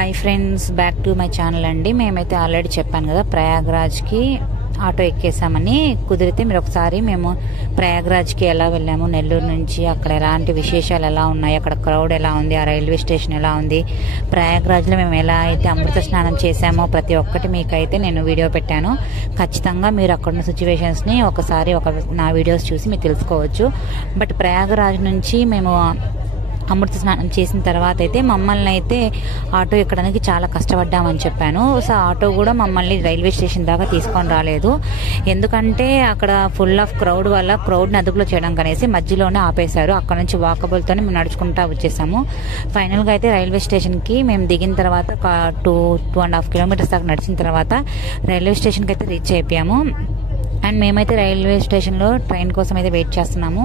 Hi friends, back to my channel అండి. మేమైతే already చెప్పాను కదా, ప్రయాగ్రాజ్కి ఆటో ఎక్కేసామని. కుదిరితే మీరు ఒకసారి మేము ప్రయాగ్రాజ్కి ఎలా వెళ్ళాము, నెల్లూరు నుంచి అక్కడ ఎలాంటి విశేషాలు ఎలా ఉన్నాయి, అక్కడ క్రౌడ్ ఎలా ఉంది, ఆ రైల్వే స్టేషన్ ఎలా ఉంది, ప్రయాగ్రాజ్లో మేము ఎలా అయితే అమృత స్నానం చేసామో ప్రతి ఒక్కటి మీకైతే నేను వీడియో పెట్టాను. ఖచ్చితంగా మీరు అక్కడ ఉన్న సిచ్యువేషన్స్ని ఒకసారి నా వీడియోస్ చూసి మీరు తెలుసుకోవచ్చు. బట్ ప్రయాగ్రాజ్ నుంచి మేము అమృత స్నానం చేసిన తర్వాత అయితే మమ్మల్ని అయితే ఆటో ఎక్కడానికి చాలా కష్టపడ్డామని చెప్పాను. సో ఆటో కూడా మమ్మల్ని రైల్వే స్టేషన్ దాకా తీసుకొని రాలేదు. ఎందుకంటే అక్కడ ఫుల్ ఆఫ్ క్రౌడ్ వల్ల క్రౌడ్ని అదుపులో చేయడం కనేసి మధ్యలోనే ఆపేశారు. అక్కడ నుంచి వాకబుల్తోనే మేము నడుచుకుంటా వచ్చేసాము. ఫైనల్గా అయితే రైల్వే స్టేషన్కి మేము దిగిన తర్వాత 2.5 కిలోమీటర్స్ దాకా నడిచిన తర్వాత రైల్వే స్టేషన్కి అయితే రీచ్ అయిపోయాము. అండ్ మేమైతే రైల్వే స్టేషన్లో ట్రైన్ కోసం అయితే వెయిట్ చేస్తున్నాము.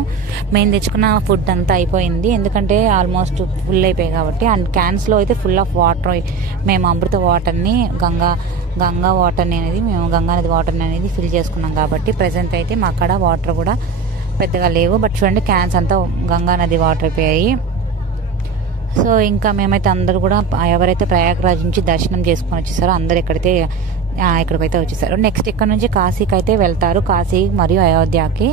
మేము తెచ్చుకున్న ఫుడ్ అంతా అయిపోయింది, ఎందుకంటే ఆల్మోస్ట్ ఫుల్ అయిపోయాయి కాబట్టి. అండ్ క్యాన్స్లో అయితే ఫుల్ ఆఫ్ వాటర్, మేము అమృత వాటర్ని గంగా వాటర్ని అనేది మేము గంగానది వాటర్ని అనేది ఫిల్ చేసుకున్నాం కాబట్టి ప్రజెంట్ అయితే మా అక్కడ వాటర్ కూడా పెద్దగా లేవు. బట్ చూడండి, క్యాన్స్ అంతా గంగానది వాటర్ అయిపోయాయి. సో ఇంకా మేమైతే అందరూ కూడా ఎవరైతే ప్రయాగ్రాజ్ నుంచి దర్శనం చేసుకొని వచ్చేసారో అందరు ఇక్కడికైతే వచ్చేసారు. నెక్స్ట్ ఇక్కడ నుంచి కాశీకి అయితే వెళ్తారు, కాశీ మరియు అయోధ్యకి.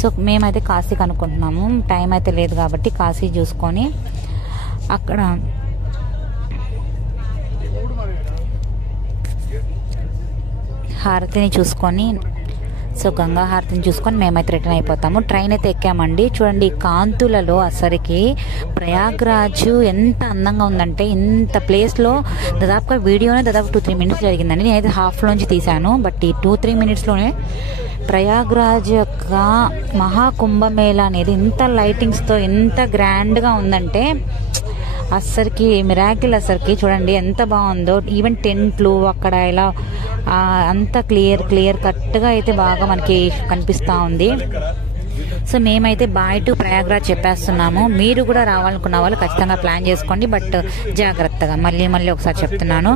సో మేమైతే కాశీకి అనుకుంటున్నాము. టైం అయితే లేదు కాబట్టి కాశీ చూసుకొని అక్కడ హారతిని చూసుకొని, సో గంగా హారతిని చూసుకొని మేమైతే రిటర్న్ అయిపోతాము. ట్రైన్ అయితే ఎక్కామండి. చూడండి, కాంతులలో అసలుకి ప్రయాగ్రాజ్ ఎంత అందంగా ఉందంటే, ఇంత ప్లేస్లో దాదాపుగా వీడియోనే దాదాపు 2-3 మినిట్స్ జరిగిందండి. నేనైతే హాఫ్లోంచి తీశాను. బట్ ఈ 2-3 మినిట్స్లోనే ప్రయాగ్రాజ్ యొక్క మహాకుంభమేళా అనేది ఇంత లైటింగ్స్తో ఎంత గ్రాండ్గా ఉందంటే అసలుకి మిరాకిల్. అసలుకి చూడండి ఎంత బాగుందో. ఈవెన్ టెంట్లు అక్కడ ఇలా అంత క్లియర్ కట్గా అయితే బాగా మనకి కనిపిస్తూ ఉంది. సో మేమైతే బాయ్ టు ప్రయాగ్రాజ్ చెప్పేస్తున్నాము. మీరు కూడా రావాలనుకున్న వాళ్ళు ఖచ్చితంగా ప్లాన్ చేసుకోండి, బట్ జాగ్రత్తగా. మళ్ళీ ఒకసారి చెప్తున్నాను.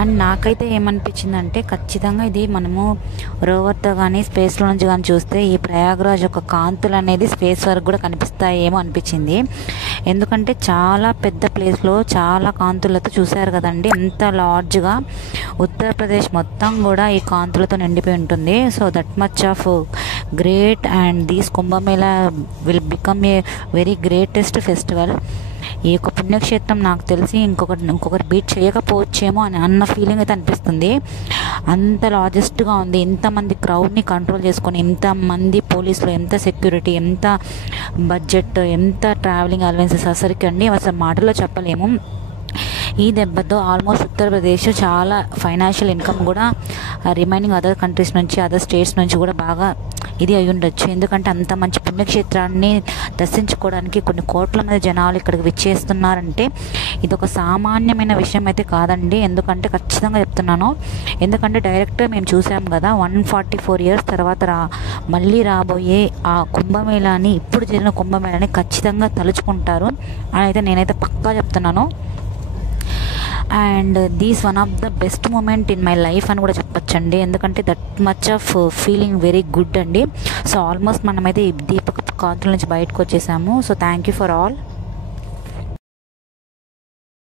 అండ్ నాకైతే ఏమనిపించిందంటే, ఖచ్చితంగా ఇది మనము రోవర్తో కానీ స్పేస్లో నుంచి కానీ చూస్తే ఈ ప్రయాగ్రాజ్ యొక్క కాంతులు అనేది స్పేస్ వరకు కూడా కనిపిస్తాయేమో అనిపించింది. ఎందుకంటే చాలా పెద్ద ప్లేస్లో చాలా కాంతులతో చూశారు కదండి, ఎంత లార్జ్గా ఉత్తరప్రదేశ్ మొత్తం కూడా ఈ కాంతులతో నిండిపోయి ఉంటుంది. So that much of great. And these Kumbh Mela will become a very greatest festival. ఈ యొక్క పుణ్యక్షేత్రం నాకు తెలిసి ఇంకొకటి బీట్ చేయకపోవచ్చేమో అన్న ఫీలింగ్ అయితే అనిపిస్తుంది. అంత లార్జెస్ట్గా ఉంది. ఇంతమంది క్రౌడ్ని కంట్రోల్ చేసుకొని, ఇంతమంది పోలీసులు, ఎంత సెక్యూరిటీ, ఎంత బడ్జెట్, ఎంత ట్రావెలింగ్ అలవెన్సెస్, అసలు మాటల్లో చెప్పలేము. ఈ దెబ్బతో ఆల్మోస్ట్ ఉత్తరప్రదేశ్ చాలా ఫైనాన్షియల్ ఇన్కమ్ కూడా రిమైనింగ్ అదర్ కంట్రీస్ నుంచి, అదర్ స్టేట్స్ నుంచి కూడా బాగా ఇది అయి ఉండొచ్చు. ఎందుకంటే అంత మంచి పుణ్యక్షేత్రాన్ని దర్శించుకోవడానికి కొన్ని కోట్ల మంది జనాలు ఇక్కడికి విచ్చేస్తున్నారంటే ఇది ఒక సామాన్యమైన విషయం అయితే కాదండి. ఎందుకంటే ఖచ్చితంగా చెప్తున్నాను, ఎందుకంటే డైరెక్ట్గా మేము చూసాం కదా, 144 years తర్వాత మళ్ళీ రాబోయే ఆ కుంభమేళాని, ఇప్పుడు జరిగిన కుంభమేళాని ఖచ్చితంగా తలుచుకుంటారు అని అయితే నేనైతే పక్కా చెప్తున్నాను. And these one of the best moment in my life అని కూడా చెప్పొచ్చండి. ఎందుకంటే that much of feeling very good అండి. సో ఆల్మోస్ట్ మనమైతే ఈ దీపక కాంతుల నుంచి బయటకు వచ్చేసాము. So thank you for all.